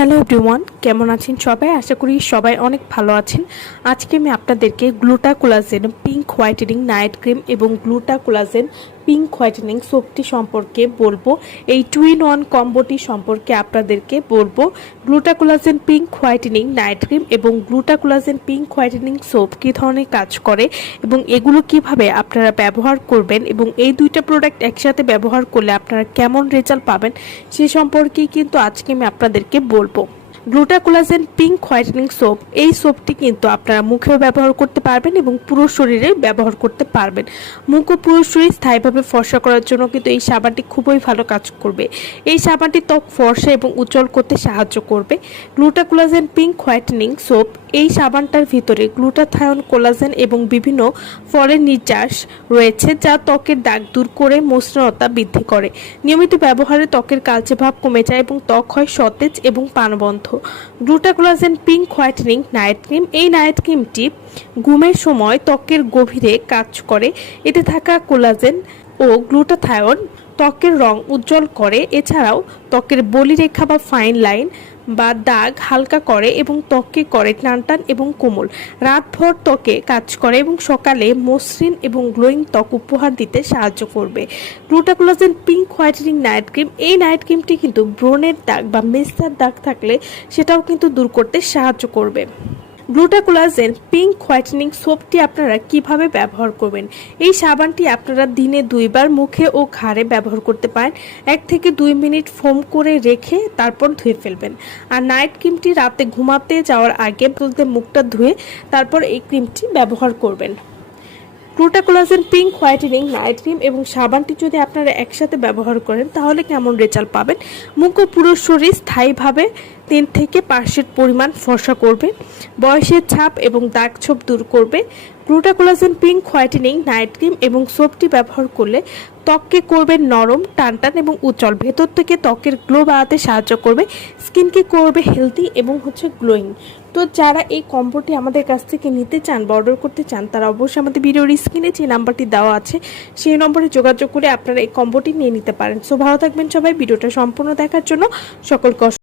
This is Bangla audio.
হ্যালো এভরিওয়ান, কেমন আছেন সবাই? আশা করি সবাই অনেক ভালো আছেন। আজকে আমি আপনাদেরকে gluta collagen pink whitening night cream এবং গ্লুটা কোলাজেন পিঙ্ক হোয়াইটেনিং সোপটি সম্পর্কে বলবো। এই 2-in-1 কম্বোটি সম্পর্কে আপনাদেরকে বলবো। Gluta collagen pink whitening night cream এবং gluta collagen pink whitening soap কী ধরনের কাজ করে এবং এগুলো কিভাবে আপনারা ব্যবহার করবেন এবং এই দুইটা প্রোডাক্ট একসাথে ব্যবহার করলে আপনারা কেমন রেজাল্ট পাবেন সে সম্পর্কেই কিন্তু আজকে আমি আপনাদেরকে বলবো। Gluta collagen pink whitening soap, এই সোপটি কিন্তু আপনারা মুখেও ব্যবহার করতে পারবেন এবং পুরো শরীরে ব্যবহার করতে পারবেন। মুখ ও পুরো শরীর স্থায়ীভাবে ফর্সা করার জন্য কিন্তু এই সাবানটি খুবই ভালো কাজ করবে। এই সাবানটি ত্বক ফর্সা এবং উজ্জ্বল করতে সাহায্য করবে। Gluta collagen pink whitening soap, এই সাবানটার ভিতরে গ্লুটাথায়ন, কোলাজেন এবং বিভিন্ন ফলের নির্যাস রয়েছে যা ত্বকের দাগ দূর করে মসৃণতা বৃদ্ধি করে। নিয়মিত ব্যবহারে ত্বকের কালচে ভাব কমে যায় এবং ত্বক হয় সতেজ এবং প্রাণবন্ত। Gluta collagen pink whitening night cream, এই নাইট ক্রিমটি ঘুমের সময় ত্বকের গভীরে কাজ করে। এতে থাকা কোলাজেন ও গ্লুটাথায়ন ত্বকের রং উজ্জ্বল করে। এছাড়াও ত্বকের বলিরেখা বা ফাইন লাইন বা দাগ হালকা করে এবং ত্বককে করে টানটান এবং কোমল। রাতভর ত্বকে কাজ করে এবং সকালে মসৃণ এবং গ্লোয়িং ত্বক উপহার দিতে সাহায্য করবে। Gluta collagen pink whitening night cream, এই নাইট ক্রিমটি কিন্তু ব্রণের দাগ বা মেস্তার দাগ থাকলে সেটাও কিন্তু দূর করতে সাহায্য করবে। গ্লুটা কোলাজেন পিঙ্ক হোয়াইটেনিং সোপটি আপনারা কিভাবে ব্যবহার করবেন? এই সাবানটি আপনারা দিনে 2 বার মুখে ও ঘাড়ে ব্যবহার করতে পারেন। 1 থেকে 2 মিনিট ফোম করে রেখে তারপর ধুয়ে ফেলবেন। আর নাইট ক্রিমটি রাতে ঘুমাতে যাওয়ার আগে তুলতে মুখটা ধুয়ে তারপর এই ক্রিমটি ব্যবহার করবেন। Gluta collagen pink whitening night cream এবং সাবানটি যদি আপনারা একসাথে ব্যবহার করেন তাহলে কেমন রেজাল্ট পাবেন? মুখ ও পুরো শরীর স্থায়ীভাবে 3 থেকে 5% পরিমাণ ফর্সা করবে, বয়সের ছাপ এবং দাগ ছোপ দূর করবে। Gluta collagen pink whitening night cream এবং সোপটি ব্যবহার করলে ত্বককে করবে নরম, টানটান এবং উজ্জ্বল। ভেতর থেকে ত্বকের গ্লো বাড়াতে সাহায্য করবে, স্কিনকে করবে হেলদি এবং গ্লোয়িং। তো যারা এই কম্বোটি আমাদের কাছ থেকে নিতে চান বা অর্ডার করতে চান তারা অবশ্যই আমাদের ভিডিওর স্ক্রিনে যে নাম্বারটি দেওয়া আছে সেই নম্বরে যোগাযোগ করে আপনারা এই কম্বোটি নিয়ে নিতে পারেন। সো ভালো থাকবেন সবাই। ভিডিওটা সম্পূর্ণ দেখার জন্য সকলকে